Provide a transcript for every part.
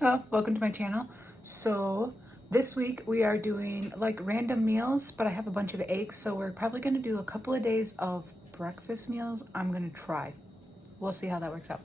Welcome to my channel. So this week we are doing like random meals, but I have a bunch of eggs, so we're probably going to do a couple of days of breakfast meals. I'm going to try. We'll see how that works out.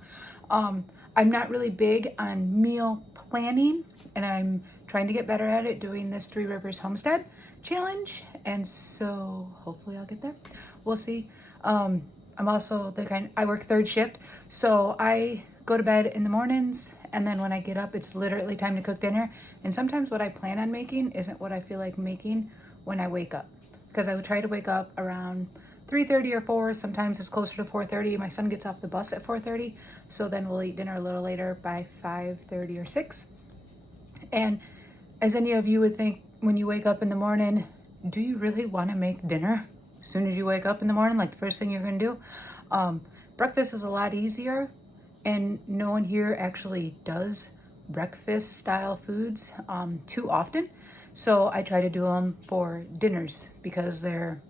I'm not really big on meal planning, and I'm trying to get better at it doing this Three Rivers Homestead challenge, and so hopefully I'll get there. We'll see. I'm also the kind, I work third shift, so I go to bed in the mornings, and then when I get up, it's literally time to cook dinner. And sometimes what I plan on making isn't what I feel like making when I wake up, because I would try to wake up around 3:30 or 4. Sometimes it's closer to 4:30. My son gets off the bus at 4:30, so then we'll eat dinner a little later by 5:30 or 6. And as any of you would think, when you wake up in the morning, do you really want to make dinner as soon as you wake up in the morning, like the first thing you're going to do? Breakfast is a lot easier, and no one here actually does breakfast style foods too often. So I try to do them for dinners because they're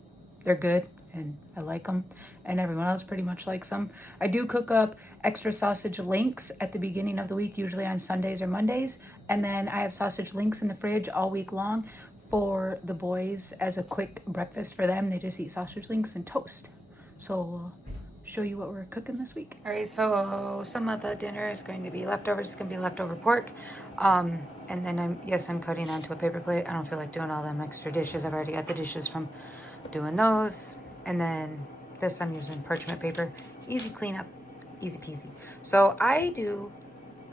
good and I like them, and everyone else pretty much likes them. I do cook up extra sausage links at the beginning of the week, usually on Sundays or Mondays, and then I have sausage links in the fridge all week long for the boys as a quick breakfast for them. They just eat sausage links and toast. So we'll show you what we're cooking this week. All right, so some of the dinner is going to be leftovers. It's going to be leftover pork. And then I'm cutting onto a paper plate. I don't feel like doing all them extra dishes. I've already got the dishes from doing those. And then this I'm using parchment paper. Easy cleanup, easy peasy. So I do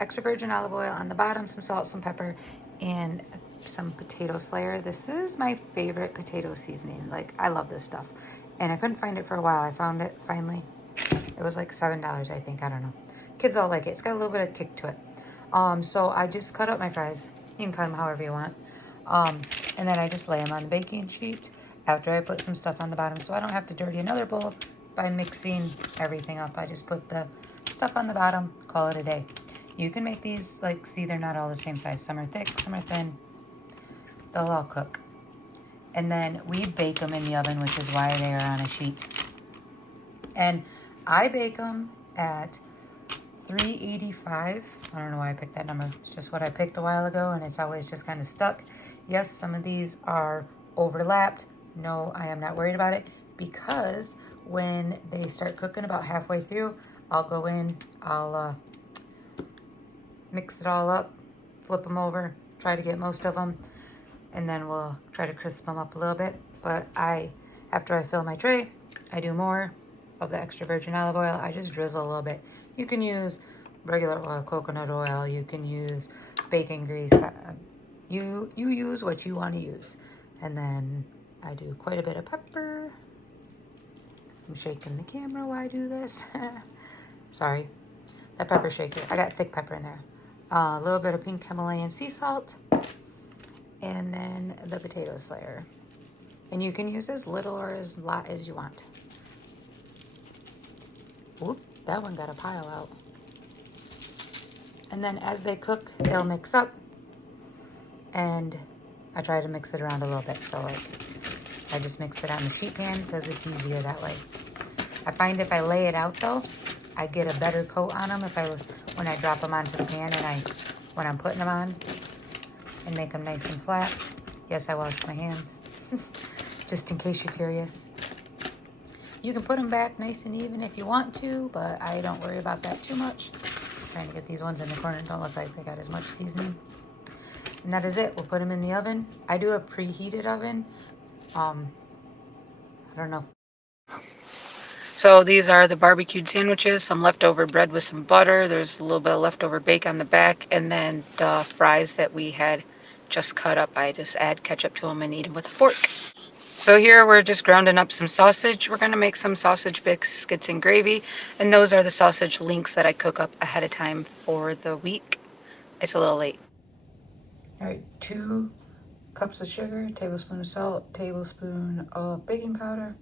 extra virgin olive oil on the bottom, some salt, some pepper, and some potato slayer. This is my favorite potato seasoning. Like, I love this stuff. And I couldn't find it for a while. I found it finally. It was like $7, I think. I don't know. Kids all like it. It's got a little bit of kick to it. So I just cut up my fries. You can cut them however you want. And then I just lay them on the baking sheet after I put some stuff on the bottom, so I don't have to dirty another bowl by mixing everything up. I just put the stuff on the bottom, call it a day. You can make these, like, see, they're not all the same size. Some are thick, some are thin. They'll all cook. And then we bake them in the oven, which is why they are on a sheet. And I bake them at 385. I don't know why I picked that number. It's just what I picked a while ago, and it's always just kind of stuck. Yes, some of these are overlapped. No, I am not worried about it, because when they start cooking about halfway through, I'll go in, I'll mix it all up, flip them over, try to get most of them, and then we'll try to crisp them up a little bit. But after I fill my tray, I do more of the extra virgin olive oil. I just drizzle a little bit. You can use regular oil, coconut oil, you can use bacon grease. You use what you want to use. And then I do quite a bit of pepper. I'm shaking the camera while I do this. Sorry. That pepper shaker. I got thick pepper in there. A little bit of pink Himalayan sea salt. And then the potato slayer. And you can use as little or as lot as you want. Oop, that one got a pile out. And then as they cook, they'll mix up. And I try to mix it around a little bit. So, like, I just mix it on the sheet pan because it's easier that way. I find if I lay it out, though, I get a better coat on them when I drop them onto the pan and when I'm putting them on, and make them nice and flat. Yes, I wash my hands, just in case you're curious. You can put them back nice and even if you want to, but I don't worry about that too much. I'm trying to get these ones in the corner don't look like they got as much seasoning. And that is it. We'll put them in the oven. I do a preheated oven. I don't know. So these are the barbecued sandwiches, some leftover bread with some butter. There's a little bit of leftover bacon on the back, and then the fries that we had just cut up. I just add ketchup to them and eat them with a fork. So here we're just grounding up some sausage. We're going to make some sausage biscuits and gravy, and those are the sausage links that I cook up ahead of time for the week. It's a little late. All right, 2 cups of sugar, tablespoon of salt, tablespoon of baking powder,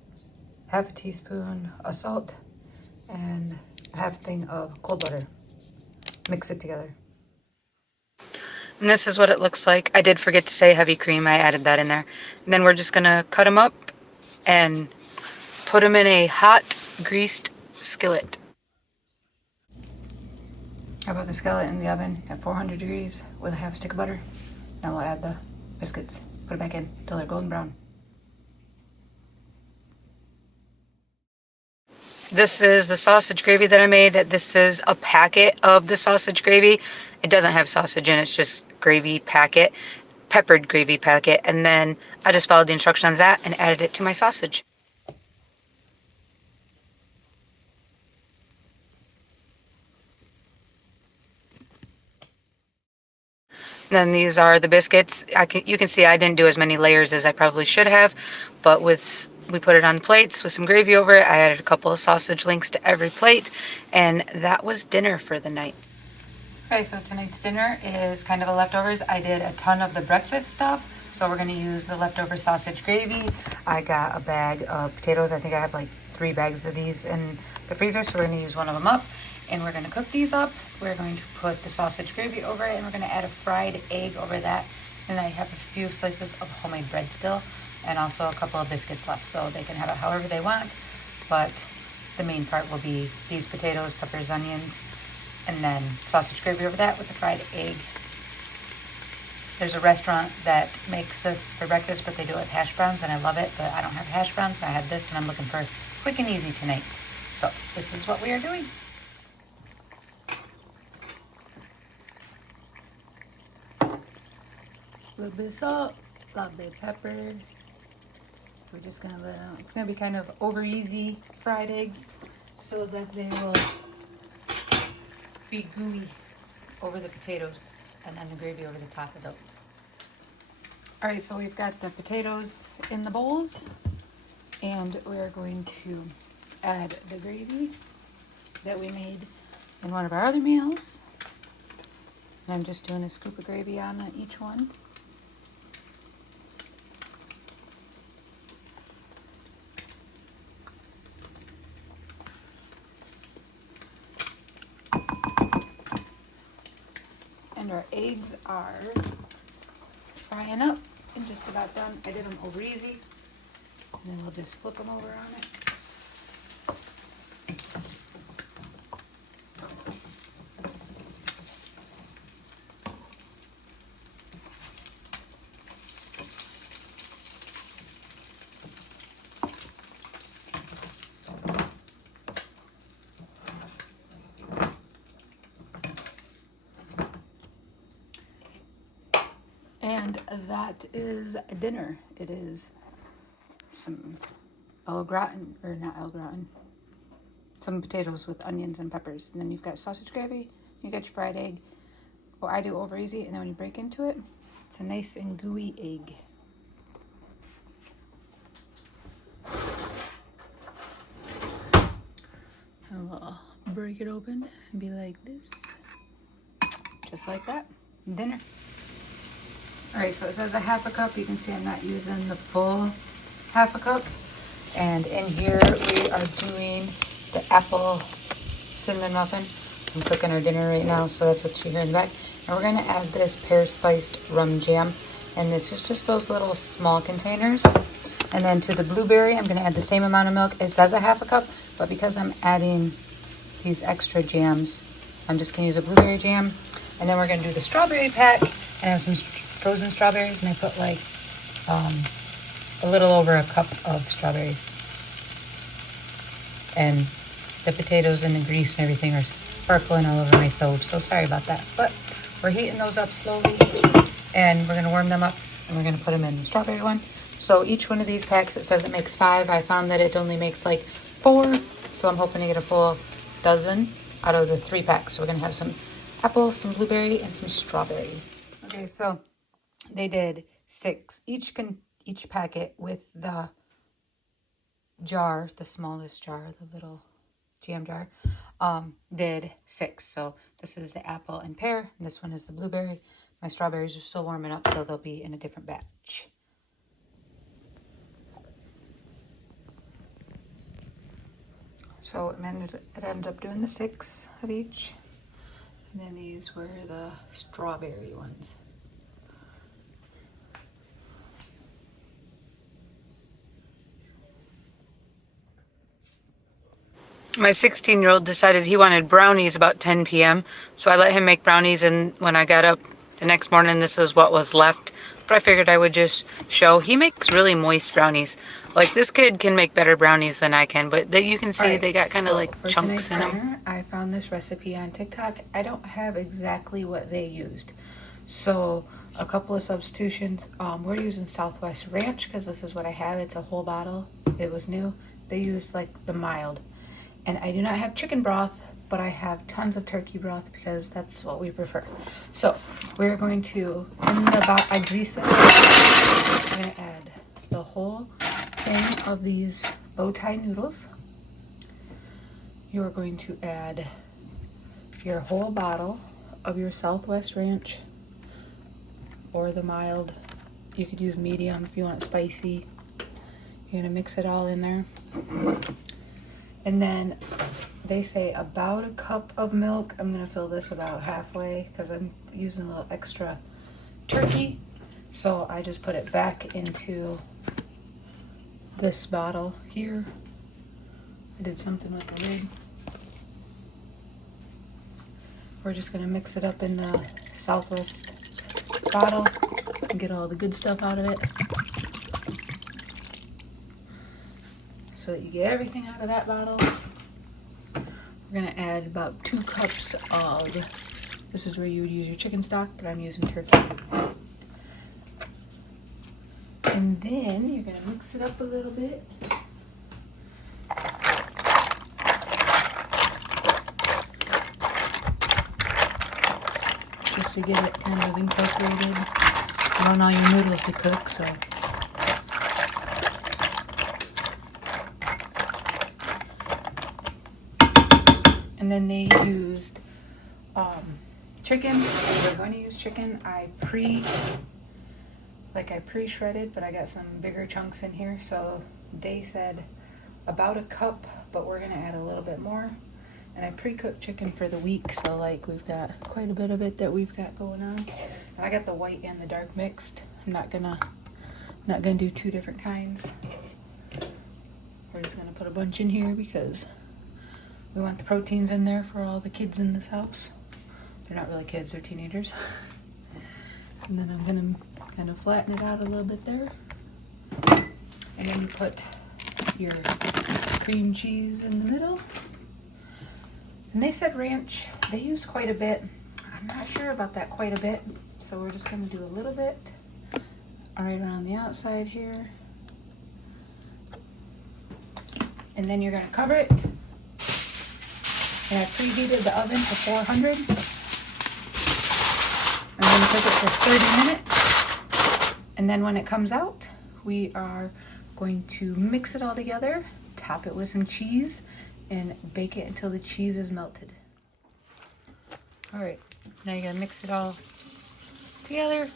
half a teaspoon of salt, and half thing of cold butter. Mix it together. And this is what it looks like. I did forget to say heavy cream. I added that in there. And then we're just going to cut them up and put them in a hot, greased skillet. I put the skillet in the oven at 400 degrees with a half stick of butter. Now we'll add the biscuits. Put it back in till they're golden brown. This is the sausage gravy that I made. This is a packet of the sausage gravy. It doesn't have sausage in it, it's just gravy packet, peppered gravy packet. And then I just followed the instructions on that and added it to my sausage. Then these are the biscuits. You can see I didn't do as many layers as I probably should have, but we put it on the plates with some gravy over it. I added a couple of sausage links to every plate, and that was dinner for the night. Okay, so tonight's dinner is kind of a leftovers. I did a ton of the breakfast stuff, so we're going to use the leftover sausage gravy. I got a bag of potatoes. I think I have like 3 bags of these in the freezer, so we're going to use one of them up. And we're going to cook these up. We're going to put the sausage gravy over it, and we're going to add a fried egg over that. And I have a few slices of homemade bread still, and also a couple of biscuits left, so they can have it however they want. But the main part will be these potatoes, peppers, onions, and then sausage gravy over that with the fried egg. There's a restaurant that makes this for breakfast, but they do it with hash browns, and I love it, but I don't have hash browns, so I have this, and I'm looking for quick and easy tonight. So this is what we are doing. A little bit of salt, a little bit of pepper. We're just gonna let them, it's gonna be kind of over easy fried eggs so that they will be gooey over the potatoes and then the gravy over the top of those. All right, so we've got the potatoes in the bowls and we're going to add the gravy that we made in one of our other meals. And I'm just doing a scoop of gravy on each one. And our eggs are frying up and just about done. I did them over easy. And then we'll just flip them over on it. And that is dinner. It is some au gratin, or not au gratin, some potatoes with onions and peppers. And then you've got sausage gravy, you got your fried egg, or I do over easy, and then when you break into it, it's a nice and gooey egg. And we'll break it open and be like this, just like that. Dinner. All right, so it says a half a cup. You can see I'm not using the full half a cup. And in here we are doing the apple cinnamon muffin. I'm cooking our dinner right now, so that's what you hear in the back. And we're gonna add this pear spiced rum jam. And this is just those little small containers. And then to the blueberry, I'm gonna add the same amount of milk. It says a half a cup, but because I'm adding these extra jams, I'm just gonna use a blueberry jam. And then we're gonna do the strawberry pack. And I have some frozen strawberries, and I put like a little over a cup of strawberries. And the potatoes and the grease and everything are sparkling all over my stove, so sorry about that. But we're heating those up slowly, and we're gonna warm them up, and we're gonna put them in the strawberry one. So each one of these packs, it says it makes 5. I found that it only makes like 4, so I'm hoping to get a full dozen out of the 3 packs. So we're gonna have some apple, some blueberry, and some strawberry. Okay, so they did 6 each packet with the jar, the smallest jar, the little jam jar, did 6. So this is the apple and pear, and this one is the blueberry. My strawberries are still warming up, so they'll be in a different batch. So it ended up doing the 6 of each, and then these were the strawberry ones. My 16-year-old decided he wanted brownies about 10 p.m. So I let him make brownies, and when I got up the next morning, this is what was left. But I figured I would just show. He makes really moist brownies. Like, this kid can make better brownies than I can, but you can see they got kind of like chunks in them. I found this recipe on TikTok. I don't have exactly what they used. So a couple of substitutions. We're using Southwest Ranch because this is what I have. It's a whole bottle. It was new. They used like the mild. And I do not have chicken broth, but I have tons of turkey broth because that's what we prefer. So we're going to, I grease this. I'm going to add the whole thing of these bow tie noodles. You are going to add your whole bottle of your Southwest Ranch or the mild. You could use medium if you want spicy. You're going to mix it all in there. And then they say about a cup of milk. I'm going to fill this about halfway because I'm using a little extra turkey. So I just put it back into this bottle here. I did something with the lid. We're just going to mix it up in the Southwest bottle and get all the good stuff out of it. So that you get everything out of that bottle. We're gonna add about 2 cups of, this is where you would use your chicken stock, but I'm using turkey. And then you're gonna mix it up a little bit. Just to get it kind of incorporated. I want all your noodles to cook, so. And then they used chicken. We're going to use chicken. I pre-shredded, but I got some bigger chunks in here. So they said about a cup, but we're going to add a little bit more. And I pre-cooked chicken for the week, so like we've got quite a bit of it that we've got going on. And I got the white and the dark mixed. I'm not gonna do 2 different kinds. We're just gonna put a bunch in here because we want the proteins in there for all the kids in this house. They're not really kids, they're teenagers. And then I'm gonna kind of flatten it out a little bit there. And then you put your cream cheese in the middle. And they said ranch. They used quite a bit. I'm not sure about that quite a bit. So we're just gonna do a little bit right around the outside here. And then you're gonna cover it. And I preheated the oven to 400. I'm going to cook it for 30 minutes. And then when it comes out, we are going to mix it all together, top it with some cheese, and bake it until the cheese is melted. All right, now you're going to mix it all together.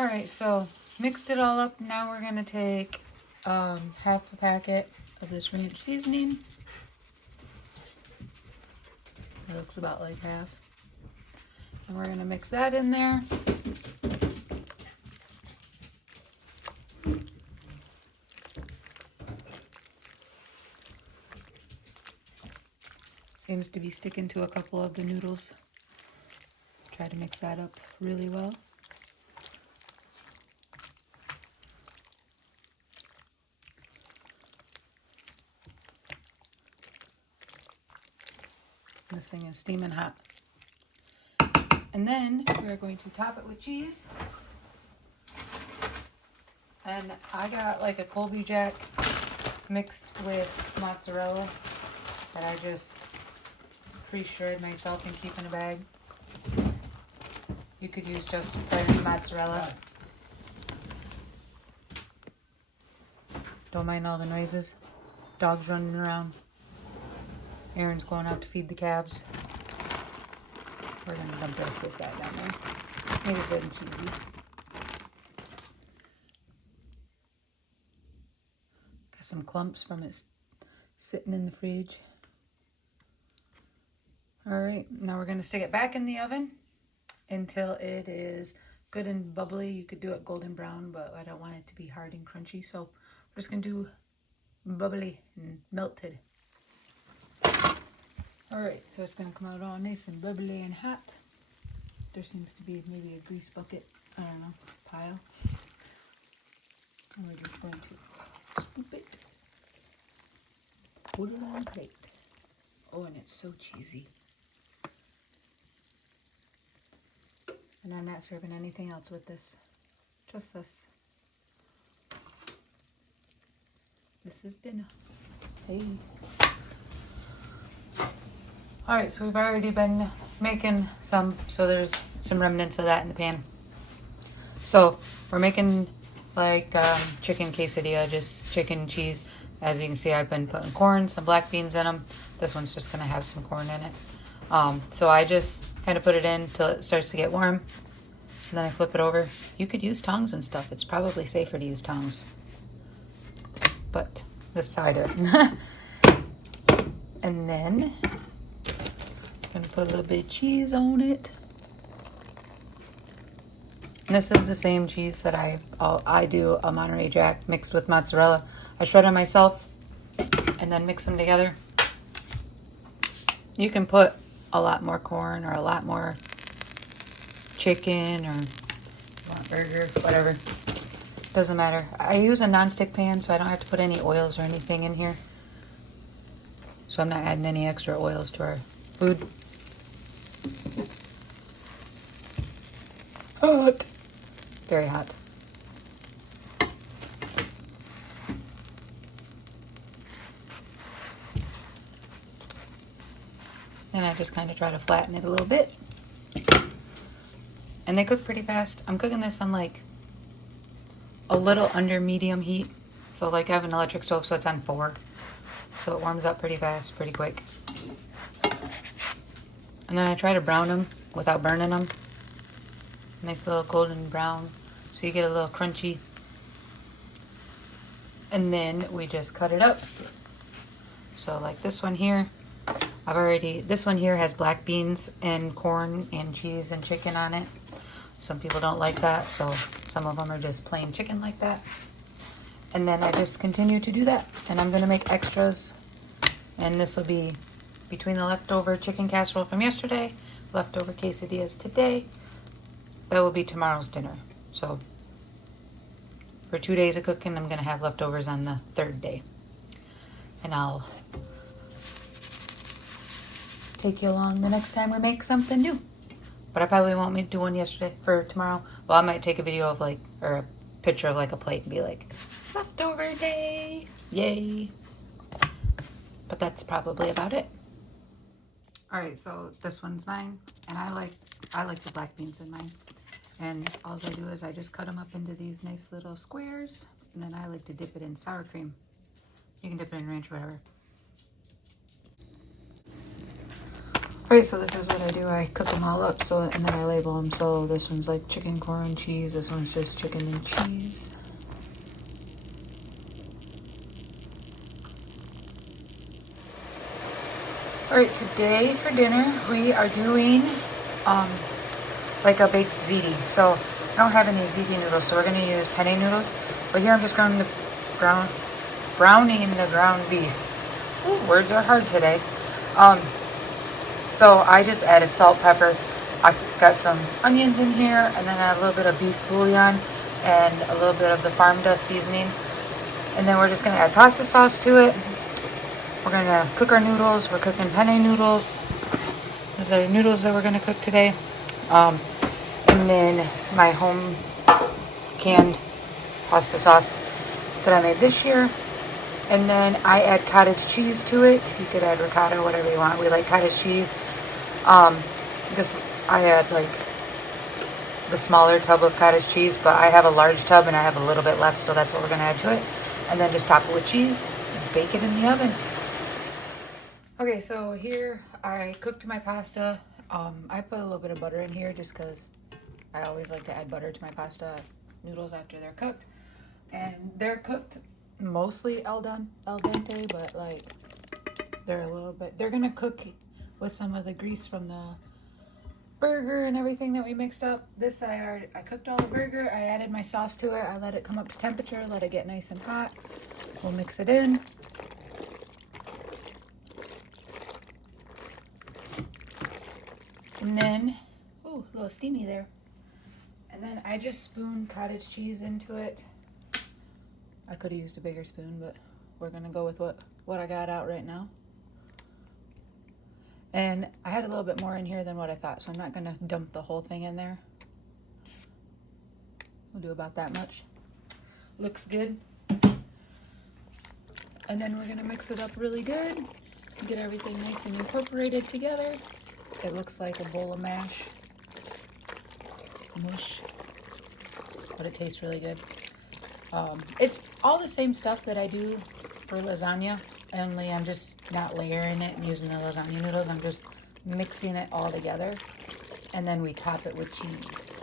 All right, so mixed it all up. Now we're gonna take half a packet of this ranch seasoning. It looks about like half. And we're gonna mix that in there. Seems to be sticking to a couple of the noodles. Try to mix that up really well. This thing is steaming hot. And then we're going to top it with cheese. And I got like a Colby Jack mixed with mozzarella that I just pre-shred myself and keep in a bag. You could use just fresh mozzarella. Don't mind all the noises. Dogs running around. Aaron's going out to feed the calves. We're going to dump this bag down there. Make it good and cheesy. Got some clumps from it sitting in the fridge. Alright, now we're going to stick it back in the oven until it is good and bubbly. You could do it golden brown, but I don't want it to be hard and crunchy. So we're just gonna do bubbly and melted. All right, so it's gonna come out all nice and bubbly and hot. There seems to be maybe a grease bucket, I don't know, pile. And we're just going to scoop it, put it on a plate. Oh, and it's so cheesy. And I'm not serving anything else with this, just this. This is dinner. Hey. All right, so we've already been making some, so there's some remnants of that in the pan. So we're making like chicken quesadilla, just chicken cheese. As you can see, I've been putting corn, some black beans in them. This one's just gonna have some corn in it. So I just kind of put it in till it starts to get warm, and then I flip it over. You could use tongs and stuff. It's probably safer to use tongs, but this is how I do it. And then I'm gonna put a little bit of cheese on it. And this is the same cheese that I do a Monterey Jack mixed with mozzarella. I shred them myself and then mix them together. You can put a lot more corn or a lot more chicken or burger, whatever. Doesn't matter. I use a nonstick pan, so I don't have to put any oils or anything in here. So I'm not adding any extra oils to our food. Hot. Very hot. And I just kind of try to flatten it a little bit. And they cook pretty fast. I'm cooking this on like a little under medium heat. So like I have an electric stove, so it's on 4. So it warms up pretty fast, pretty quick. And then I try to brown them without burning them. Nice little golden brown, so you get a little crunchy. And then we just cut it up. So like this one here, this one here has black beans and corn and cheese and chicken on it. Some people don't like that, so some of them are just plain chicken like that. And then I just continue to do that. And I'm gonna make extras. And this will be between the leftover chicken casserole from yesterday, leftover quesadillas today. That will be tomorrow's dinner. So for 2 days of cooking, I'm gonna have leftovers on the 3rd day. And I'll take you along the next time we make something new. But I probably won't do one yesterday for tomorrow. Well, I might take a video of like, or a picture of like a plate and be like, leftover day, yay. But that's probably about it. All right, so this one's mine, and I like the black beans in mine. And all I do is I just cut them up into these nice little squares, and then I like to dip it in sour cream. You can dip it in ranch or whatever. All right, so this is what I do. I cook them all up, and then I label them. So this one's like chicken, corn, cheese. This one's just chicken and cheese. All right, today for dinner we are doing like a baked ziti. So I don't have any ziti noodles, so we're gonna use penne noodles. But here I'm just browning the ground beef. Ooh, words are hard today. So I just added salt, pepper. I've got some onions in here, and then I have a little bit of beef bouillon and a little bit of the farm dust seasoning. And then we're just gonna add pasta sauce to it. We're gonna cook our noodles. We're cooking penne noodles. Those are the noodles that we're gonna cook today. And then my home canned pasta sauce that I made this year. And then I add cottage cheese to it. You could add ricotta, whatever you want. We like cottage cheese. I add like the smaller tub of cottage cheese, but I have a large tub and I have a little bit left, so that's what we're gonna add to it. And then just top it with cheese and bake it in the oven. Okay, so here I cooked my pasta. I put a little bit of butter in here just because I always like to add butter to my pasta noodles after they're cooked. And they're cooked mostly al dente, but like they're gonna cook with some of the grease from the burger and everything that we mixed up. This I cooked all the burger. I added my sauce to it. I let it come up to temperature, let it get nice and hot. We'll mix it in. And then, ooh, a little steamy there. And then I just spooned cottage cheese into it. I could have used a bigger spoon, but we're gonna go with what I got out right now. And I had a little bit more in here than what I thought, so I'm not gonna dump the whole thing in there. We'll do about that much. Looks good. And then we're gonna mix it up really good. Get everything nice and incorporated together. It looks like a bowl of mash. Mush. But it tastes really good. It's all the same stuff that I do for lasagna, only I'm just not layering it and using the lasagna noodles. I'm just mixing it all together, and then we top it with cheese.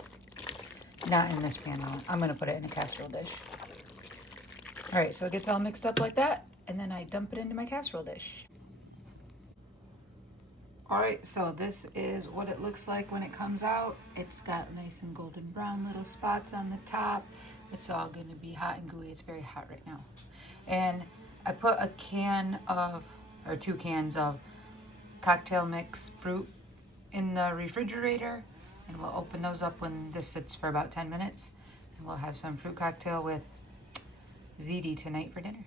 Not in this pan. I'm going to put it in a casserole dish. All right, so it gets all mixed up like that, and then I dump it into my casserole dish. All right, so this is what it looks like when it comes out. It's got nice and golden brown little spots on the top. It's all going to be hot and gooey. It's very hot right now. And I put a can of, or 2 cans of cocktail mix fruit in the refrigerator, and we'll open those up when this sits for about 10 minutes. And we'll have some fruit cocktail with ziti tonight for dinner.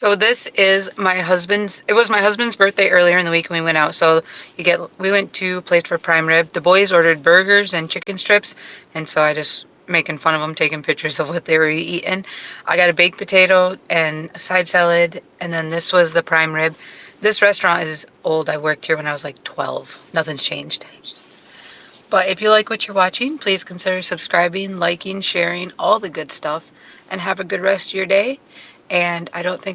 So this is my husband's, it was my husband's birthday earlier in the week when we went out. So we went to a place for prime rib. The boys ordered burgers and chicken strips. And so I just making fun of them, taking pictures of what they were eating. I got a baked potato and a side salad. And then this was the prime rib. This restaurant is old. I worked here when I was like 12. Nothing's changed. But if you like what you're watching, please consider subscribing, liking, sharing, all the good stuff. And have a good rest of your day. And I don't think